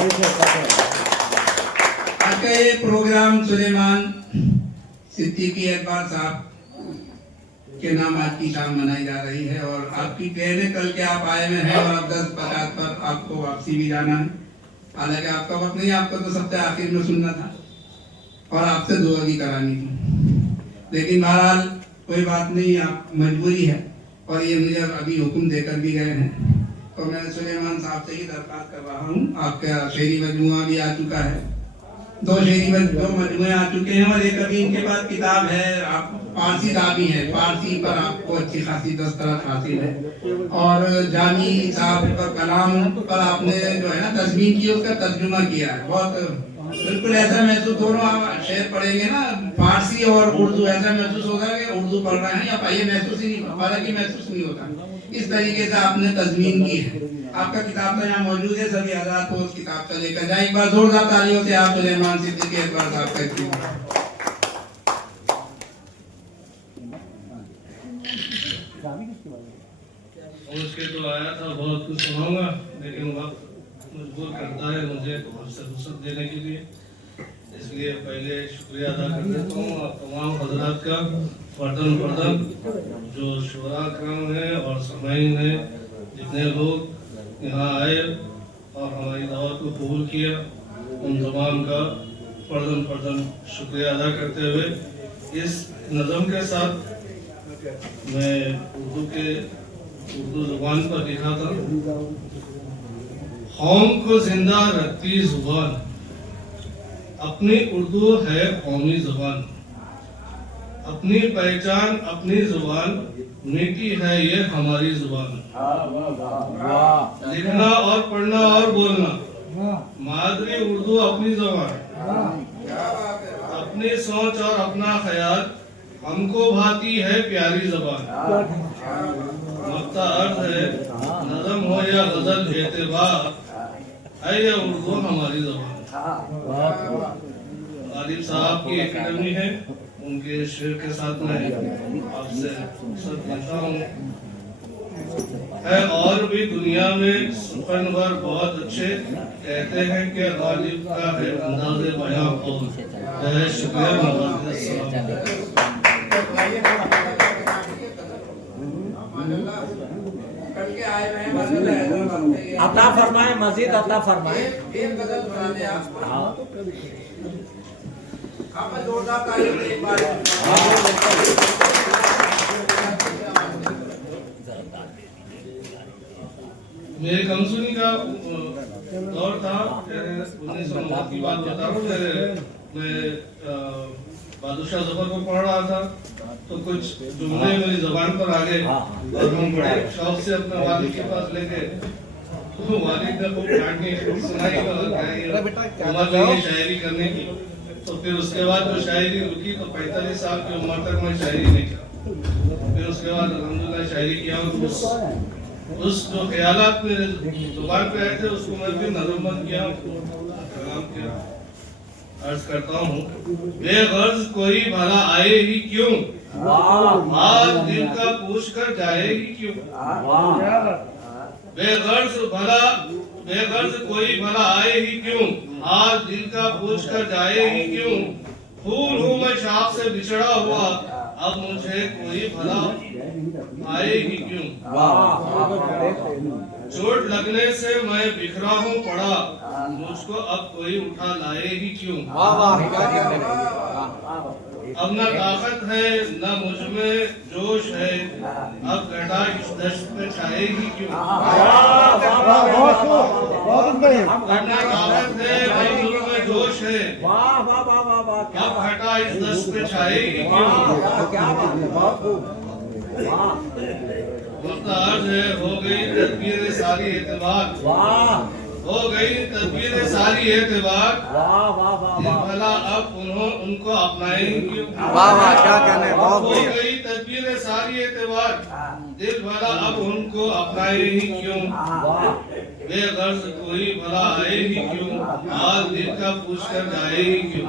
आज का ये प्रोग्राम सुलेमान सिद्दीकी अकबर साहब के नाम आज की शाम मनाई जा रही है और आपकी कहने कल के आप आए हुए हैं और अब 10:50 पर आपको वापसी भी जाना है। हालांकि आपका वक्त नहीं, आपको तो सबसे आखिर में सुनना था और आपसे दुआ भी करानी थी, लेकिन बहरहाल कोई बात नहीं, आप मजबूरी है और ये मुझे अभी हुक्म देकर भी गए हैं। तो मैं सुलेमान साहब से ही दरख्वास्त कर रहा हूँ, आपका शेरी मजमुआ भी आ चुका है, 2 शेरी मजमुए आ चुके हैं और एक अभी इनके पास किताब है, आप फारसी दाबी है, फारसी पर आपको अच्छी खासी दस्तरत हासिल है और जामी साहब पर कलाम पर आपने जो है ना तस्मीन की, उसका तर्जुमा किया है। बहुत बिल्कुल ऐसा महसूस, दोनों आप शेर पढ़ेंगे ना फारसी और उर्दू, ऐसा महसूस होगा कि उर्दू पढ़ रहे हैं या ये महसूस ही नहीं, हालांकि महसूस नहीं होता। इस तरीके से आपने तस्मीन की है। आपका किताब तो यहाँ मौजूद है, सभी हज़रात को उस किताब को लेकर जाए। एक बार जोरदार तालियों से आप सुलेमान सिद्दीकी अकबर साहब का उसके तो आया था, बहुत कुछ सुनाऊंगा, लेकिन वक्त मजबूर करता है मुझे आपसे फुर्सत देने के लिए, इसलिए पहले शुक्रिया अदा कर देता हूँ आप तमाम हजरात का, फर्दन जो शुरा कराम है और समाइन है, जितने लोग यहाँ आए और हमारी दावत को कबूल किया, उन तमाम का फर्दन शुक्रिया अदा करते हुए इस नज़म के साथ मैं उर्दू जुबान पर लिखा था। कौम को जिंदा रखती जुबान, अपनी उर्दू है कौमी जुबान, अपनी पहचान अपनी जुबान, मीठी है ये हमारी जुबान। लिखना और पढ़ना और बोलना मादरी उर्दू अपनी जुबान, अपनी सोच और अपना ख्याल हमको भाती है प्यारी जुबान। मक्ता अर्थ है नज़म हो या गजल एतबार है ये उर्दू हमारी जुबान। गालिब साहब की एकेडमी है, उनके शेर के साथ मैं आपसे लेता हूँ। है और भी दुनिया में सुखनवर बहुत अच्छे, कहते हैं कि गालिब का है अंदाज़े बयां और है शुक्रिया। अता फरमाए, मजीद अता फरमाए। मेरे कमसुनी का दौर था, 1990 की बात बता रहा हूँ। मैं बादशाह जफर को पढ़ रहा था तो कुछ जुमले मेरी जुबान पर आ गए और हम बड़े शौक से अपने वालिद के पास ले गए। तो वालिद ने खूब डांटने सुनाई शायरी करने की। तो फिर उसके बाद जो शायरी रुकी तो 45 साल की उम्र तक मैं शायरी नहीं किया। फिर उसके बाद अल्हम्दुलिल्लाह शायरी किया। उस जो ख्यालात मेरे जुबान पे आए थे उसको मैं भी नज़मबंद किया, कलाम किया। अर्ज करता हूँ, बेगर्ज कोई भला आए ही क्यों, हाल दिल का पूछ कर जाए ही क्यों। बेगर्ज कोई भला आए ही क्यों, हाल दिल का पूछ कर जाए ही क्यों। फूल हूँ मैं शाख से बिछड़ा हुआ, अब मुझे कोई भला आए ही क्यों। चोट लगने से मैं बिखरा हूँ पड़ा, मुझको अब कोई उठा लाए ही क्यों। अब न ताकत है न मुझ में जोश है, अब घटा इस दश्त पे छाए ही क्यों। अब न ताकत है न मुझ में जोश है, अब घटा इस दश्त पे छाए ही क्यों। अर्ज है हो गई तदबीर सारी एतबार, हो गई तदबीर सारी एतबार, भला अब उनको अपनाएंगे क्यों। क्या कहने, हो गई तदबीर सारी एतबार, दिल भला अब उनको अपनाए ही क्यों। बेगर्ज कोई भला आए ही क्यों, हाल दिल का पूछ कर जाए ही क्यों।